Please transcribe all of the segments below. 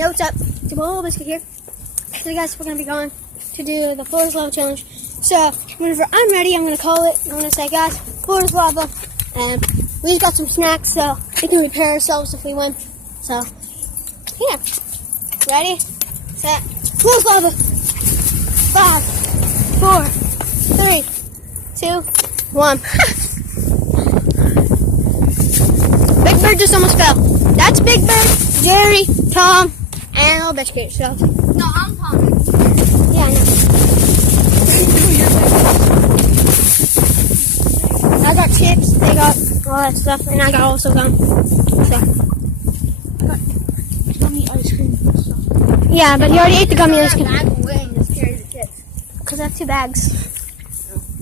Yo, what's up? It's your boy Biscuit here. Today, guys, we're going to be going to do the Floor is Lava challenge. So, whenever I'm ready, I'm going to call it. I'm going to say, guys, Floor is Lava. And we just got some snacks, so we can repair ourselves if we win. So, yeah. Ready? Set. Floor is Lava. 5, 4, 3, 2, 1. Big Bird just almost fell. That's Big Bird, Jerry, Tom, and little biscuit. So. No, I'm Tom. Yeah, I know. I got chips, they got all that stuff, and I got also gum. So. I got gummy ice cream and stuff. Yeah, but you already ate the gummy ice cream. Bag away and just carry the chips. Because I have 2 bags.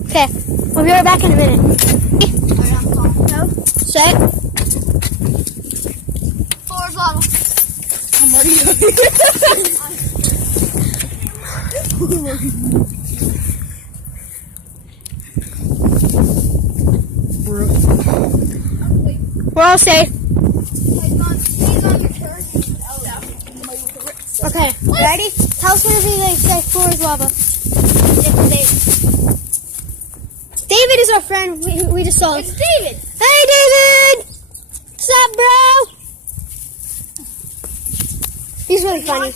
Okay, we'll be right back in a minute. Alright, I'm Tom. No. Set. Floor is lava. I'm ready. We're all safe. Okay, ready? Tell us when they say floor is lava. David is our friend. We just saw him. It's David. Hey, David! What's up, bro? He's really funny.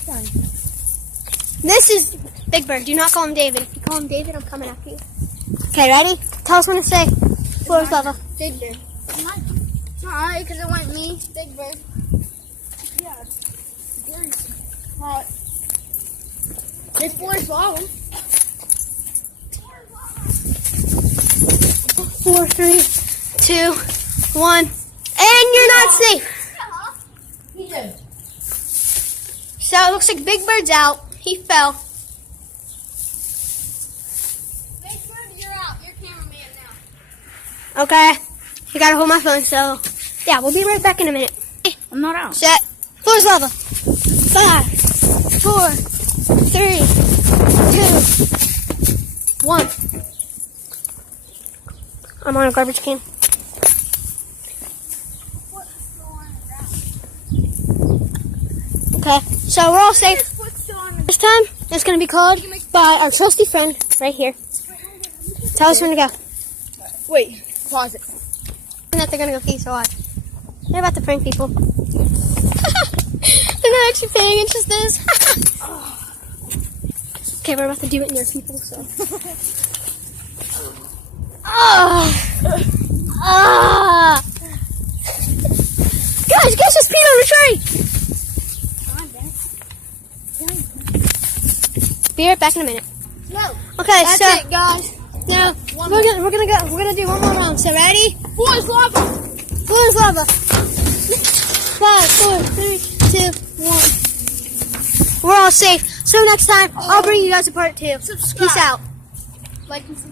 This is Big Bird. Do not call him David. If you call him David, I'm coming after you. Okay, ready? Tell us when to say floor is lava. Big Bird. It's not alright because it wasn't me. Big Bird. Yeah. This floor is lava. 4, 3, 2, 1. And you're not safe. He did. So it looks like Big Bird's out. He fell. Big Bird, you're out. You're cameraman now. Okay. You gotta hold my phone, so yeah, we'll be right back in a minute. I'm not out. Set. Floor is lava. 5, 4, 3, 2, 1. I'm on a garbage can. Okay, so we're all safe. This time, it's going to be called by our trusty friend right here. Tell us when to go. Wait, pause it. And that they're going to go pee, so watch. They're about to prank people. They're not actually paying, it's just this. Okay, we're about to do it near people, so. Guys just peed on the tree. Be right back in a minute. No. Okay, That's so it, guys. now we're gonna do one more round. So ready? Floor is lava. Floor is lava. 5, 4, 3, 2, 1. We're all safe. So next time I'll bring you guys a part 2. Subscribe. Peace out. Like and subscribe.